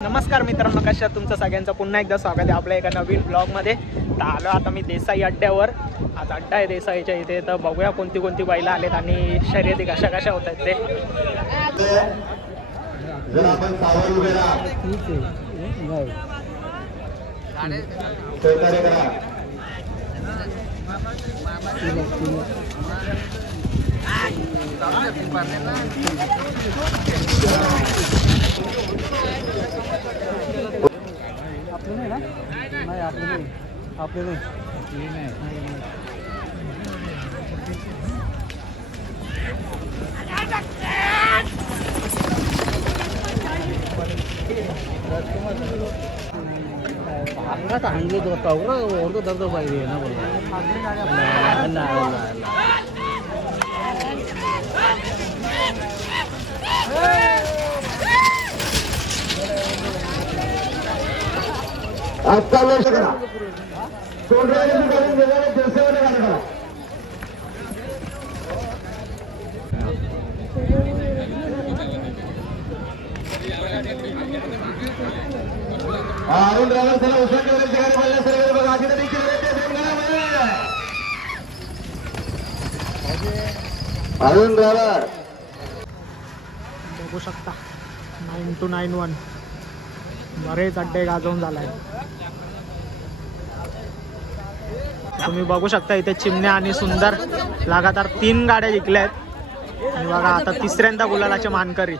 नमस्कार मित्रांनो, कशा तुमचं सगळ्यांचं पुन्हा एकदा स्वागत आहे आपल्या एका नवीन ब्लॉगमध्ये। तर आलो आता मी देसाई अड्ड्यावर। आज अड्डा आहे देसाईच्या इथे, तर बघूया कोणती कोणती बैलं आलेत आणि शर्यती कशा कशा होत आहेत ते। जर आपण सावध उभे राहा सहकार्य करा। आपले नाही ना? नाही आपले नाही, आपले नाही। अंगात आणली तो तवरा ओरडो दर्द पाहिजे ना बोला आजचा लक्ष करा सोडण्याची करून गेल्याने दिवसामध्ये करा। अरुण ड्रायव्हर त्याला उचलून वगैरे ठिकाणी बोलल्या सर्व बघा आधी देखील अरुण ड्रायव्हर बघू शकता 9291 बरेच अड्डे गाजवून झालाय। तुम्ही बघू शकता इथे चिमण्या आणि सुंदर लगातार 3 गाड्या जिंकल्या आहेत आणि बघा आता तिसऱ्यांदा गुलालाचे मानकरी।